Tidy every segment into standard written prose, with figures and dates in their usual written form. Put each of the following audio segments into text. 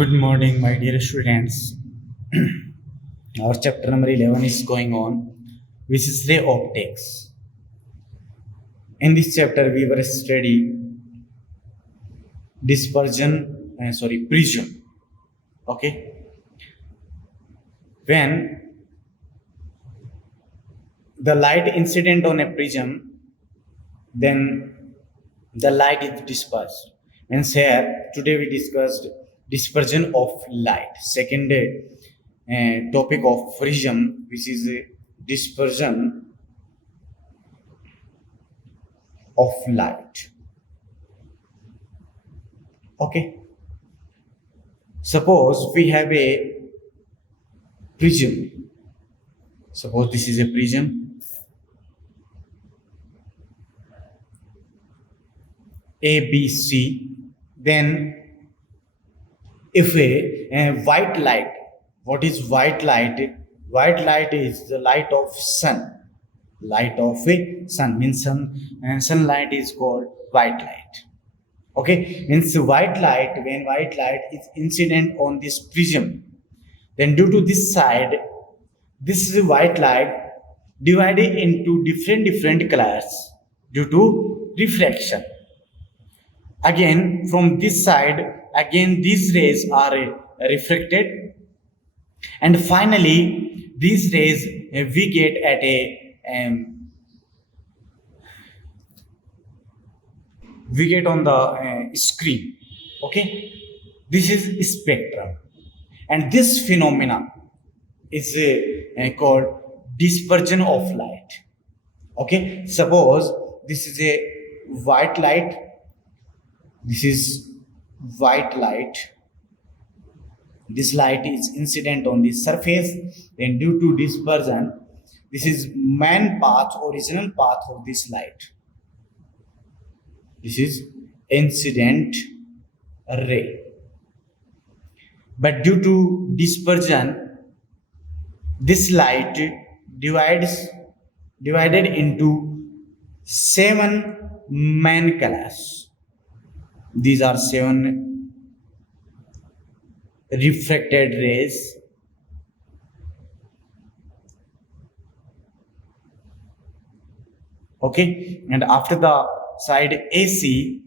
Good morning, my dear students. Our chapter number 11 is going on, which is ray optics. In this chapter, we were studying prism. Okay. When the light incident on a prism, then the light is dispersed. And here, today we discussed dispersion of light. Second topic of prism, which is dispersion of light. Okay. Suppose we have a prism. Suppose this is a prism. A, B, C. Then if a white light, what is white light? White light is the light of sun. Light of a sun means sunlight is called white light. Okay, means white light, when white light is incident on this prism, then due to this side, this is white light divided into different colors due to refraction. Again, from this side, again these rays are refracted, and finally these rays we get at a we get on the screen. Okay, this is spectrum, and this phenomena is called dispersion of light. Okay, suppose this is a white light. This is white light. This light is incident on the surface, then due to dispersion, this is main path, original path of this light. This is incident ray. But due to dispersion, this light divided into 7 main colors. These are 7 refracted rays. Okay, and after the side AC,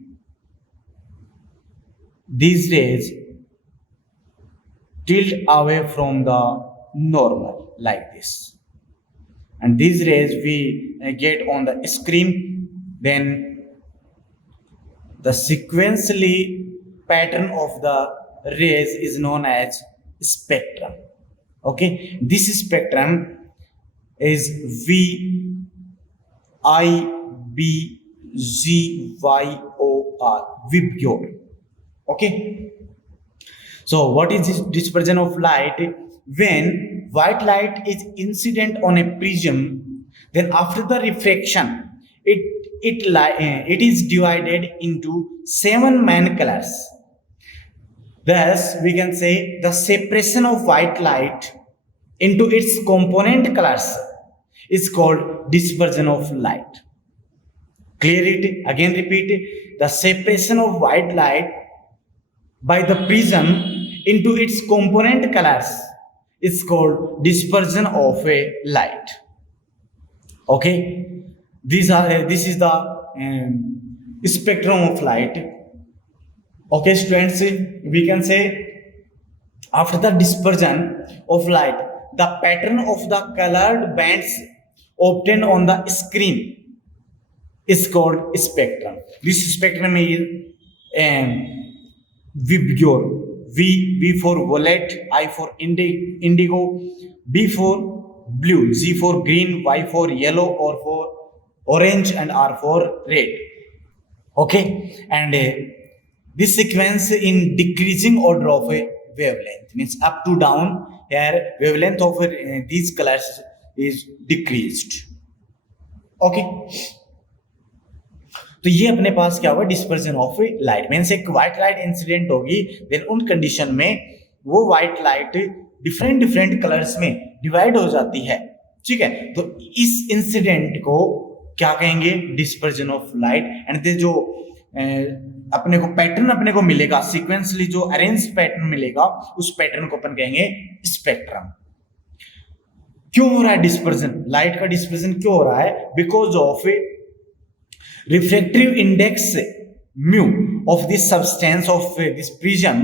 these rays tilt away from the normal like this, and these rays we get on the screen. Then the sequentially pattern of the rays is known as spectrum. Okay, this spectrum is V I B G Y O R, VIBGYOR. Okay, so what is this dispersion of light? When white light is incident on a prism, then after the refraction, it is divided into 7 main colors. Thus, we can say the separation of white light into its component colors is called dispersion of light. Clear it? Again repeat it. The separation of white light by the prism into its component colors is called dispersion of a light. Okay. This is the spectrum of light. Okay, students, we can say after the dispersion of light, the pattern of the colored bands obtained on the screen is called spectrum. This spectrum is VIBGYOR. V for violet, I for indigo, B for blue, G for green, Y for yellow, or for orange, and R for red. Okay, and this sequence in decreasing order of a wavelength means up to down. Here wavelength of these colors is decreased. Okay, तो ये अपने पास क्या हुआ, dispersion of light means एक white light incident होगी, then उन condition में वो व्हाइट लाइट डिफरेंट कलर्स में डिवाइड हो जाती है. ठीक है, तो इस इंसिडेंट को क्या कहेंगे, डिस्पर्जन ऑफ लाइट. एंड जो अपने को पैटर्न अपने को मिलेगा, सीक्वेंसली जो अरेंज पैटर्न मिलेगा, उस पैटर्न को अपन कहेंगे स्पेक्ट्रम। क्यों हो रहा है डिस्पर्जन, लाइट का डिस्पर्जन क्यों हो रहा है? Because of refractive index mu of this substance of this prism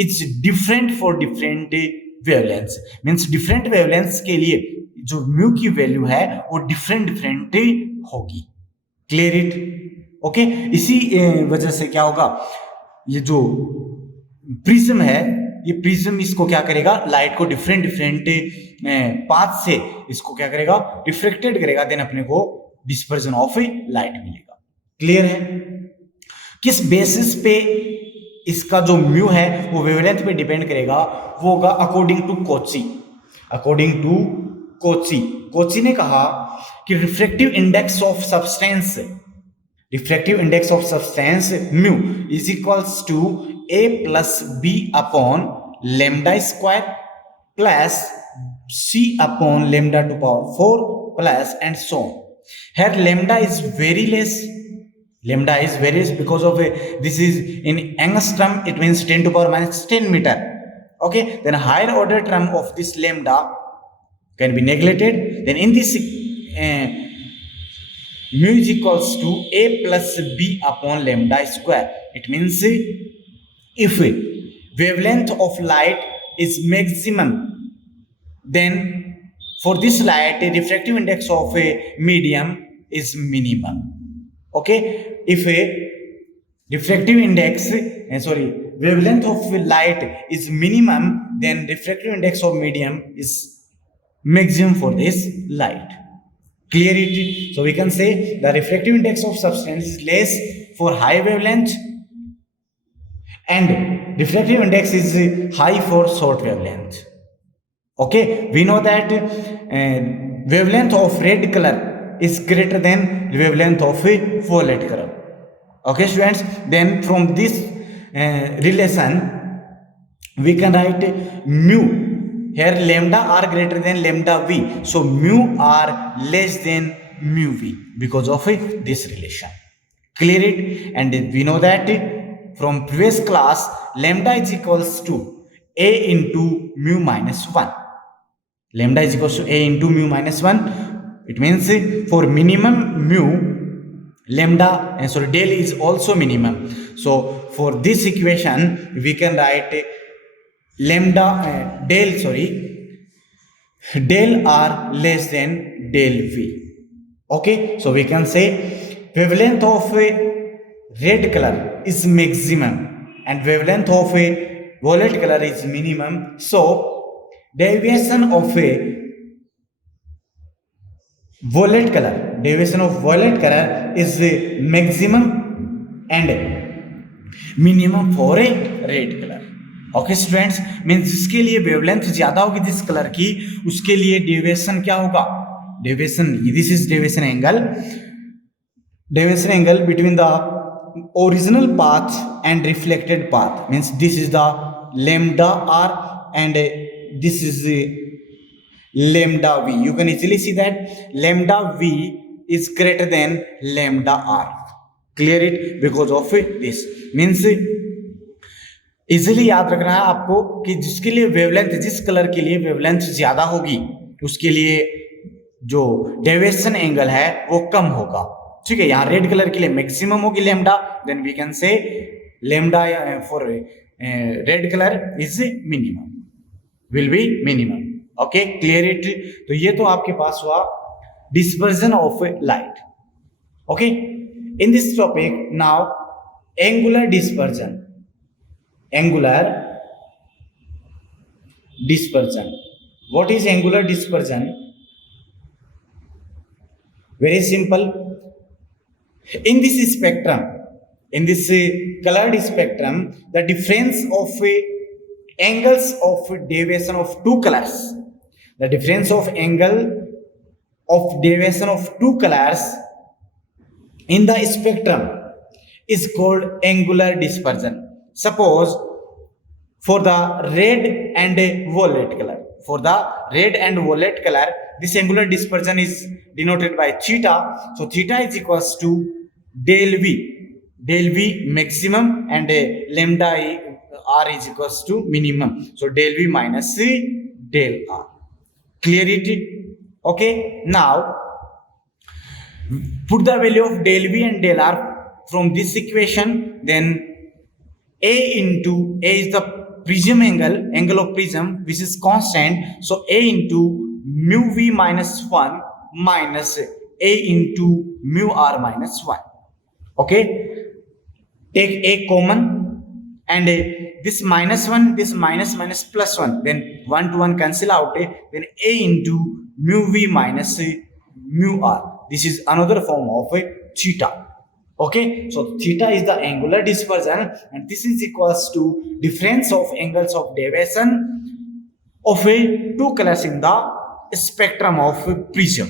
is different for different wavelengths. Means different wavelengths के लिए जो म्यू की वैल्यू है वो डिफरेंट डिफरेंट होगी। Clear it? ओके, इसी वजह से क्या होगा, ये जो प्रिज्म है, ये प्रिज्म इसको क्या करेगा, लाइट को डिफरेंट डिफरेंट पाथ से इसको क्या करेगा, रिफ्लेक्टेड करेगा, देन अपने को डिस्पर्जन ऑफ लाइट मिलेगा। क्लियर है? किस बेसिस पे इसका जो म्यू है वो वेवलेंथ पे डिपेंड करेगा? वो होगा according to Cauchy. According to Cauchy, Cauchy ने कहा कि refractive index of substance, refractive index of substance mu is equals to a plus b upon lambda square plus c upon lambda to power 4 plus and so on. Here lambda is very less. Lambda is very less because of this is in angstrom, it means 10 to power minus 10 meter. Okay, then higher order term of this lambda can be neglected. Then in this mu is equals to a plus b upon lambda square. It means if wavelength of light is maximum, then for this light a refractive index of a medium is minimum. Okay, if a refractive index wavelength of light is minimum, then refractive index of medium is maximum for this light. Clear it? So we can say the refractive index of substance is less for high wavelength and refractive index is high for short wavelength. Okay, we know that wavelength of red color is greater than wavelength of violet color. Okay students, then from this relation we can write mu. Here lambda are greater than lambda v, so mu are less than mu v because of this relation. Clear it? And we know that from previous class lambda is equals to a into mu minus 1. Lambda is equals to a into mu minus 1. It means for minimum mu lambda del is also minimum. So for this equation we can write lambda del are less than del v. Okay, so we can say wavelength of a red color is maximum and wavelength of a violet color is minimum. So deviation of a violet color is the maximum and minimum for a red color. Okay students, means जिसके लिए wavelength ज्यादा होगी जिस colour की, उसके लिए deviation क्या होगा? Deviation, this is deviation angle between the original path and reflected path, means this is the lambda r and this is lambda v. You can easily see that lambda v is greater than lambda r. Clear it? Because of this means easily याद रखना है आपको कि जिसके लिए wavelength, जिस colour के लिए वेवलेंथ ज्यादा होगी उसके लिए जो डेविएशन एंगल है वो कम होगा। ठीक है, यहाँ रेड कलर के लिए मैक्सिमम होगी lambda, then we can say lambda for red colour is minimum, will be minimum. Okay, clear it? तो ये तो आपके पास हुआ dispersion of light. Okay, in this topic now angular dispersion. Angular dispersion. What is angular dispersion? Very simple. In this spectrum, in this colored spectrum, the difference of angles of deviation of two colors, the difference of angle of deviation of two colors in the spectrum is called angular dispersion. Suppose for the red and violet color, this angular dispersion is denoted by theta. So theta is equals to del v. del V maximum and lambda R is equals to minimum. So del V minus del R. Clear it? Okay. Now put the value of del V and del R from this equation. Then A into A is the prism angle of prism, which is constant. So A into mu V minus 1 minus A into mu R minus 1. Okay. Take A common and this minus 1, this minus plus 1. Then 1 to 1 cancel out. Then A into mu V minus mu R. This is another form of theta. Okay, so theta is the angular dispersion and this is equals to difference of angles of deviation of two colors in the spectrum of prism.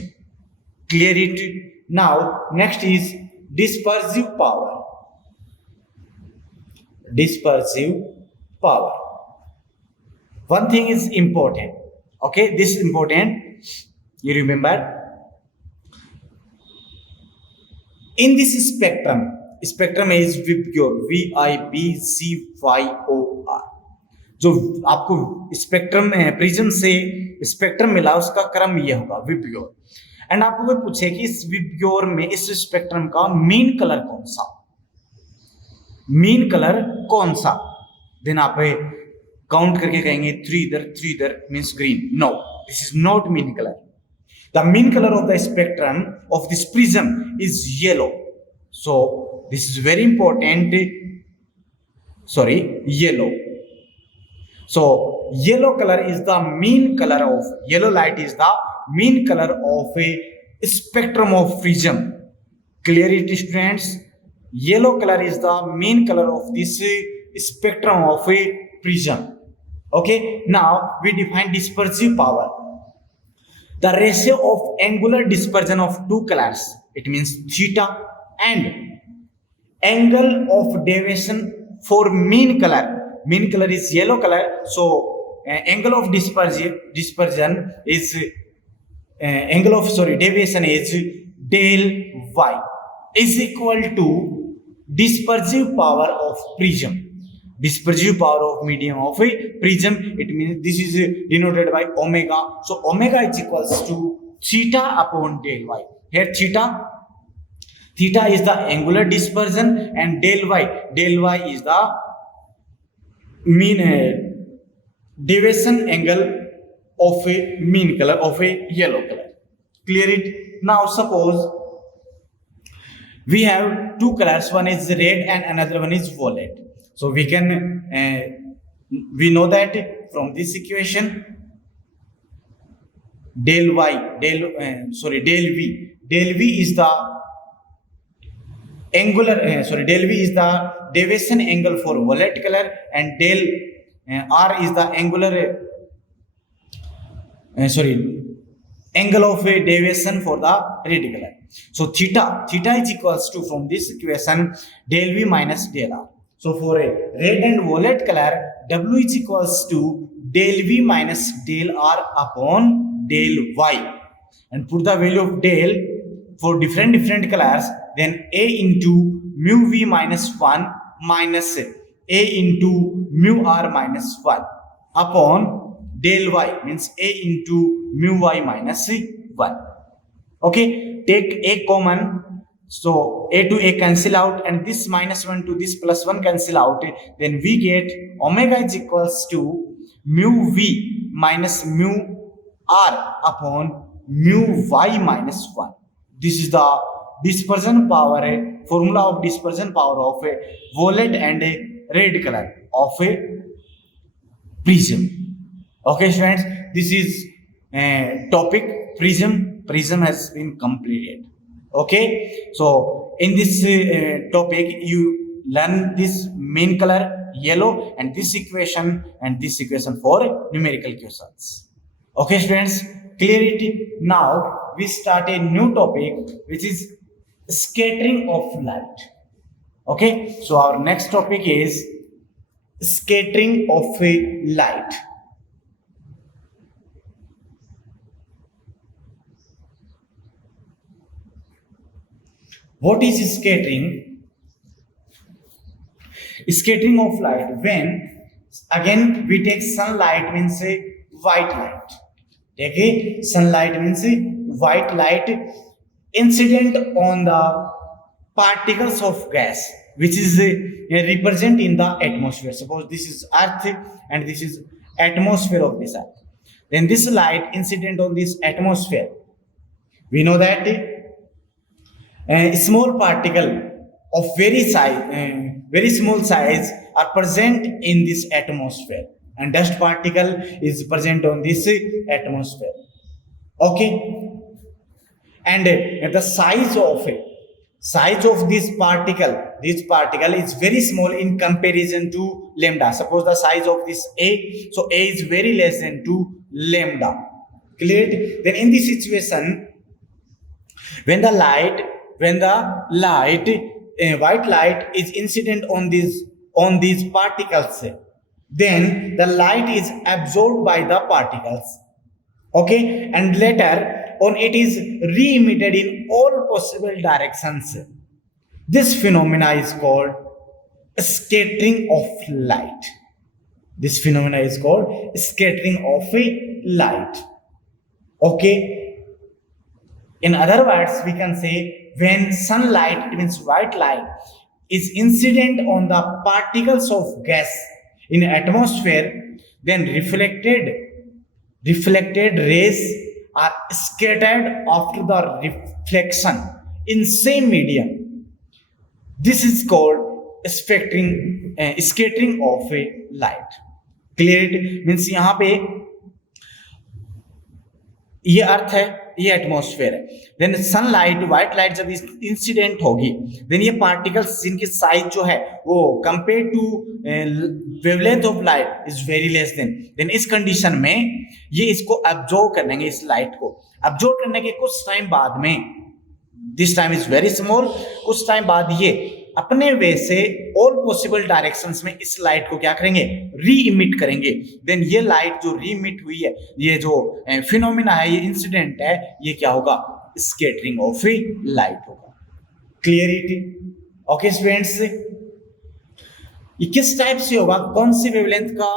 Clear it? Now next is dispersive power. Dispersive power. One thing is important. Okay, this is important. You remember? In this spectrum is Vibgyor, VIBCYOR. जो आपको spectrum prism से spectrum मिला उसका क्रम ये होगा VIBGYOR. And आपको कोई पूछे कि इस विबग्योर में इस स्पेक्ट्रम का मीन कलर कौन सा, मीन कलर कौन सा, देन आप काउंट करके कहेंगे 3 इधर means green. No, this is not mean colour. The mean color of the spectrum of this prism is yellow. So this is very important. Sorry, yellow. So yellow color is the mean color of yellow light is the mean color of a spectrum of prism. Clear it, students? Yellow color is the mean color of this spectrum of a prism. Okay. Now we define dispersive power. The ratio of angular dispersion of two colors, it means theta, and angle of deviation for mean color. Mean color is yellow color, so angle of dispersion is deviation is del y is equal to dispersive power of prism. Dispersive power of medium of a prism, it means this is denoted by omega. So omega is equals to theta upon del y. Here theta is the angular dispersion and del y is the mean deviation angle of a mean color of a yellow color. Clear it? Now suppose we have two colors, one is red and another one is violet. So we can we know that from this equation del V is the angular del V is the deviation angle for violet color and del R is the angular angle of a deviation for the red color. So theta is equals to, from this equation, del V minus del R. So for a red and violet color, W is equals to del V minus del R upon del Y. And put the value of del for different colors, then A into mu V minus 1 minus A into mu R minus 1 upon del Y, means A into mu Y minus 1. Okay, take A common. So A to A cancel out and this minus 1 to this plus 1 cancel out. Then we get omega is equals to mu V minus mu R upon mu Y minus 1. This is the dispersion power, formula of dispersion power of a violet and a red color of a prism. Okay, students, this is topic prism. Prism has been completed. Okay, so in this topic you learn this main color yellow and this equation for numerical questions. Okay, students, clear it. Now we start a new topic which is scattering of light. Okay, so our next topic is scattering of a light. What is scattering? Scattering of light when again we take sunlight means white light. Okay, sunlight means white light incident on the particles of gas which is represent in the atmosphere. Suppose this is earth and this is atmosphere of this earth, then this light incident on this atmosphere, we know that a small particle of very small size are present in this atmosphere, and dust particle is present on this atmosphere. Okay, and the size of this particle is very small in comparison to lambda. Suppose the size of this a, so a is very less than 2 lambda. Clear? Then in this situation, when the white light is incident on these particles, then the light is absorbed by the particles. Okay, and later on it is re-emitted in all possible directions. This phenomena is called scattering of light. This phenomena is called scattering of a light. Okay, in other words, we can say when sunlight, it means white light, is incident on the particles of gas in atmosphere, then reflected rays are scattered after the reflection in same medium. This is called scattering of a light. Clear it? Means यहाँ पे ये अर्थ है, ये atmosphere है, then sunlight white light जब incident होगी, then ये particles जिनकी साइज जो है वो compare to wavelength of light is very less than इस कंडीशन में ये इसको एब्जॉर्ब कर लेंगे, इस लाइट को एब्जॉर्ब करने के कुछ टाइम बाद में, this time is very small, कुछ टाइम बाद ये अपने वे से ऑल पॉसिबल डायरेक्शंस में इस लाइट को क्या करेंगे, री इमिट करेंगे. देन ये लाइट जो री इमिट हुई है, ये जो फिनोमिना है, ये इंसिडेंट है, ये क्या होगा, स्कैटरिंग ऑफ लाइट होगा. क्लियरिटी? ओके स्टूडेंट्स, ये किस टाइप से होगा, कौन सी वेवलेंथ का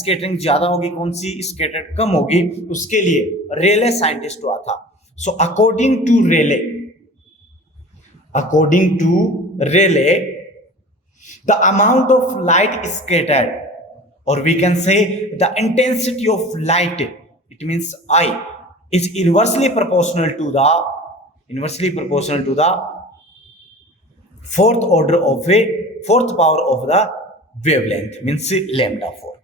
स्कैटरिंग ज्यादा होगी, कौन सी स्कैटर्ड कम होगी, उसके लिए रेले साइंटिस्ट हुआ था. सो according to Rayleigh, the amount of light scattered, or we can say the intensity of light, it means I, is inversely proportional to the fourth power of the wavelength, means lambda 4.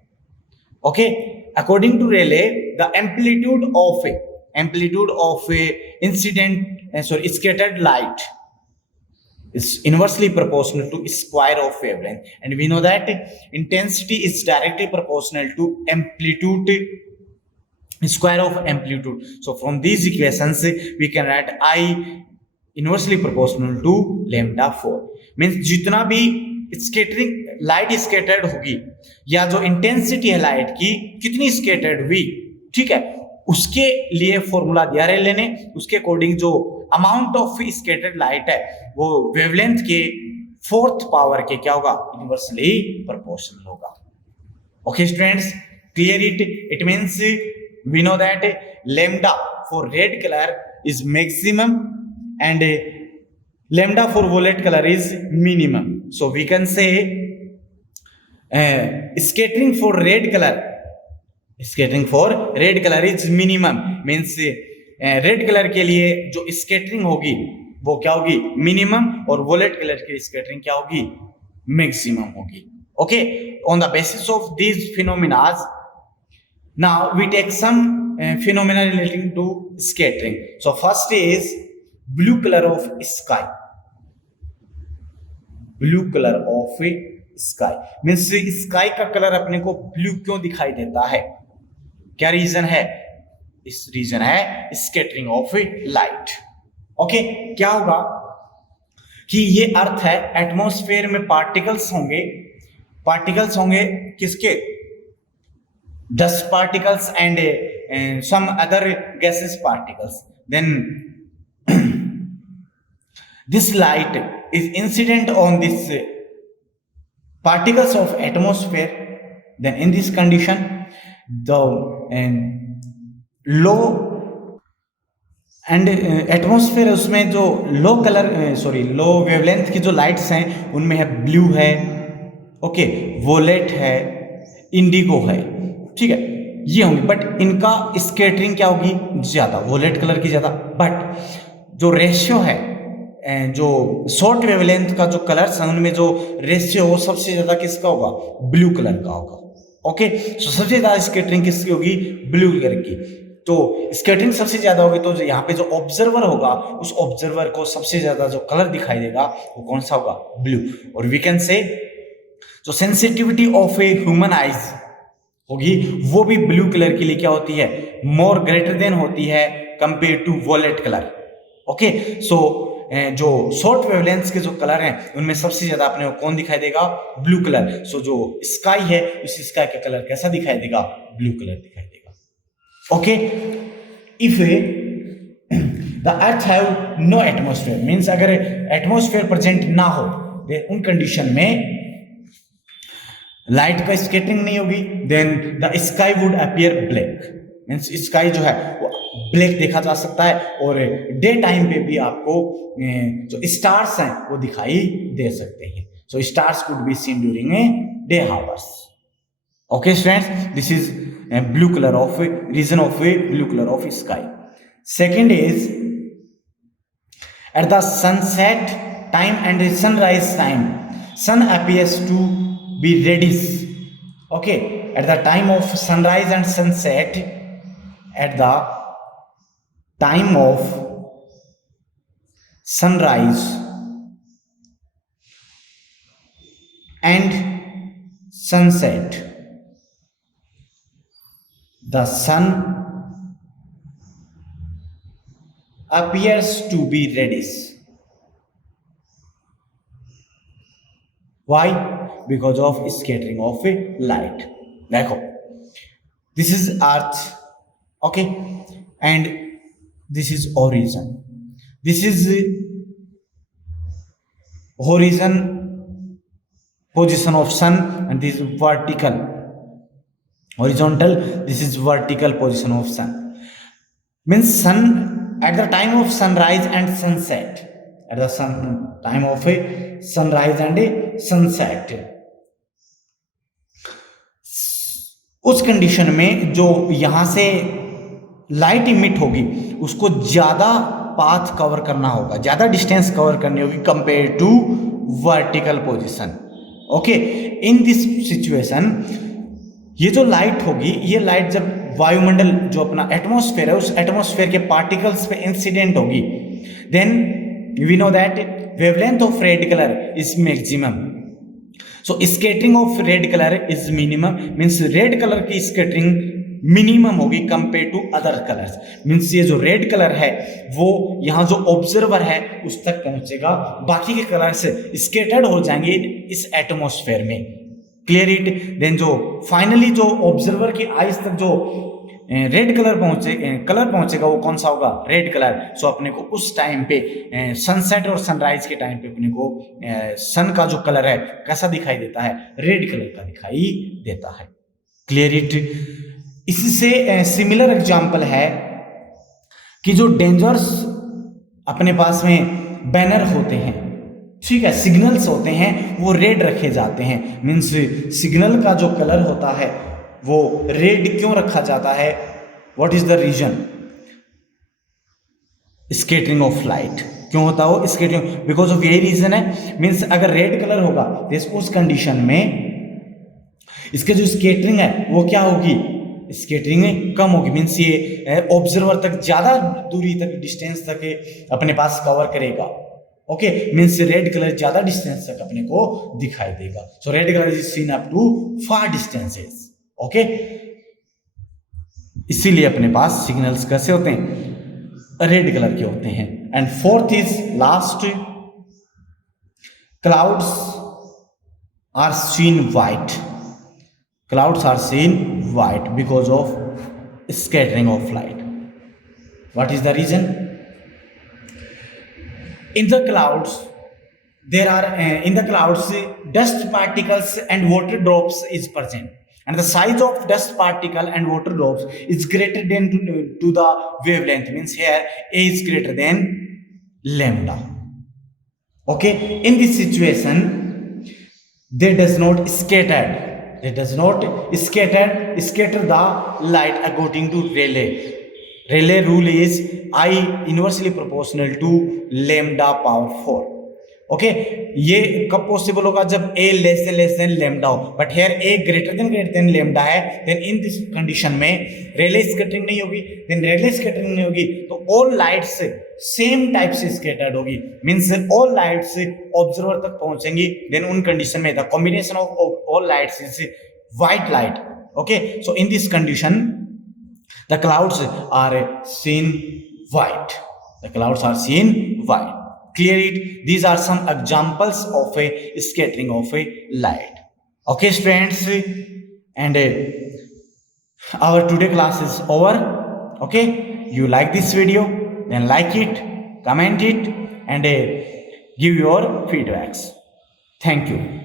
Okay, according to Rayleigh, the amplitude of a scattered light is inversely proportional to square of wavelength, and we know that intensity is directly proportional to amplitude, square of amplitude. So from these equations we can write I inversely proportional to lambda 4. means जितना भी scattering light scattered होगी, या जो intensity है light की कितनी scattered हुई, ठीक है, उसके लिए फॉर्मूला दिया रेले ने, उसके अकॉर्डिंग जो अमाउंट ऑफ स्कैटर्ड लाइट है वो वेवलेंथ के फोर्थ पावर के क्या होगा, इनवर्सली प्रोपोर्शनल होगा. Okay students, clear it means we know that lambda for red color is maximum and lambda for violet color is minimum. So we can say scattering for red color is minimum, means red colour के लिए जो scattering होगी वो क्या होगी, minimum, और violet colour की scattering क्या होगी, मैक्सिमम होगी. Okay, on the basis of these phenomenas now we take some phenomena relating to scattering. So first is blue colour of sky. Blue colour of sky means sky का colour अपने को blue क्यों दिखाई देता है, क्या reason है, इस रीजन है स्कैटरिंग ऑफ लाइट. ओके, क्या होगा कि ये अर्थ है, एटमॉस्फेयर में पार्टिकल्स होंगे किसके, dust particles and some other gases particles. Then this light is incident on this particles of atmosphere, then in this condition the low and atmosphere उसमें जो लो कलर लो वेवलेंथ की जो लाइट्स हैं उनमें है ब्लू है, ओके, वोलेट है, Indigo है, ठीक है, ये होंगे, बट इनका स्कैटरिंग क्या होगी, ज़्यादा, वोलेट कलर की ज़्यादा, बट जो रेशियो है जो शॉर्ट वेवलेंथ का जो कलर्स है उनमें जो रेशियो वो सबसे ज़्यादा किसका होगा, ब्लू कलर का होगा, ओके। सो सबसे ज़्यादा स्कैटरिंग किसकी होगी, ब्लू कलर की। तो स्कैटरिंग सबसे ज्यादा होगी तो यहाँ पे जो ऑब्जर्वर होगा उस ऑब्जर्वर को सबसे ज्यादा जो कलर दिखाई देगा वो कौन सा होगा, ब्लू। और वी कैन से जो sensitivity of a human eyes होगी वो भी ब्लू कलर के लिए क्या होती है, मोर ग्रेटर देन होती है compare to violet colour, okay. So जो शॉर्ट वेवलेंथ के जो कलर हैं उनमें सबसे ज्यादा अपने को कौन दिखाई देगा, ब्लू कलर। सो जो स्काई है उस स्काई का कलर कैसा दिखाई देगा, ब्लू कलर दिखाई देगा, okay। if the earth have no atmosphere means अगर एटमॉस्फेयर प्रेजेंट ना हो उन कंडीशन में लाइट का स्कैटरिंग नहीं होगी, then the sky would appear black, means sky जो है वो ब्लैक देखा जा सकता है, और डे टाइम पे भी आपको जो स्टार्स हैं वो दिखाई दे सकते हैं। So stars could be seen during a day hours, okay students, this is a blue color of a reason of a blue color of sky. Second is at the sunset time and the sunrise time sun appears to be reddish, okay, at the time of sunrise and sunset, at the time of sunrise and sunset the sun appears to be reddish. Why? Because of scattering of a light. देखो, this is earth, okay, and this is horizon. This is horizon position of sun, and this is vertical horizontal, this is vertical position of sun, means sun at the time of sunrise and sunset, at the time of a sunrise and a sunset, उस condition में जो यहां से light emit होगी उसको ज्यादा path cover करना होगा, ज्यादा डिस्टेंस कवर करनी होगी compare to vertical position, okay. In this situation ये जो लाइट होगी, ये लाइट जब वायुमंडल जो अपना एटमॉस्फेयर है उस एटमॉस्फेयर के पार्टिकल्स पे इंसिडेंट होगी, then we know that wavelength of red colour is maximum, so scattering of red colour is minimum, means red colour की स्कैटरिंग मिनिमम होगी compare to other colours, means ये जो red colour है वो यहाँ जो ऑब्जर्वर है उस तक पहुंचेगा, बाकी के कलर्स स्कैटर्ड हो जाएंगे इस एटमॉस्फेयर में, क्लियर इट। देन जो फाइनली जो ऑब्जर्वर की आइज तक जो रेड कलर पहुंचेगा वो कौन सा होगा, रेड कलर। सो अपने को उस टाइम पे सनसेट और सनराइज के टाइम पे अपने को सन का जो कलर है कैसा दिखाई देता है, रेड कलर का दिखाई देता है, क्लियर इट। इसी से सिमिलर एग्जांपल है कि जो डेंजर्स अपने पास में बैनर होते हैं, ठीक है, सिग्नल्स होते हैं वो रेड रखे जाते हैं, मीन्स सिग्नल का जो कलर होता है वो रेड क्यों रखा जाता है, what is the reason, scattering of light क्यों होता हो, स्कैटरिंग बिकॉज ऑफ यही रीजन है, मीन्स अगर रेड कलर होगा तो उस कंडीशन में इसके जो स्कैटरिंग है वो क्या होगी, स्कैटरिंग कम होगी, मीन्स ये ऑब्जर्वर तक ज्यादा दूरी तक डिस्टेंस तक अपने पास कवर करेगा, ओके, मीन्स रेड कलर ज्यादा डिस्टेंस तक अपने को दिखाई देगा। So red colour is seen up to far distances, okay. इसीलिए अपने पास सिग्नल्स कैसे होते हैं, रेड कलर के होते हैं। And fourth is last, clouds are seen white, clouds are seen white because of scattering of light. What is the reason? In the clouds there are in the clouds dust particles and water drops is present, and the size of dust particle and water drops is greater than to the wavelength, means here a is greater than lambda. Okay, in this situation they does not scatter the light according to Rayleigh rule is I inversely proportional to lambda power 4. Okay, ये कब possible होगा? जब a less than lambda हो, but here a greater than lambda है, then in this condition में रेले scattering नहीं होगी। Then रेले scattering नहीं होगी तो ऑल लाइट्स सेम टाइप से स्कैटर्ड होगी, मींस ऑल लाइट्स ऑब्जर्वर तक पहुंचेंगी। देन उन कंडीशन में the combination of all lights is white light. Okay, so in this condition the clouds are seen white, the clouds are seen white. Clear it? These are some examples of a scattering of a light. Okay students, and our today class is over. Okay, you like this video, then like it, comment it, and give your feedbacks. Thank you.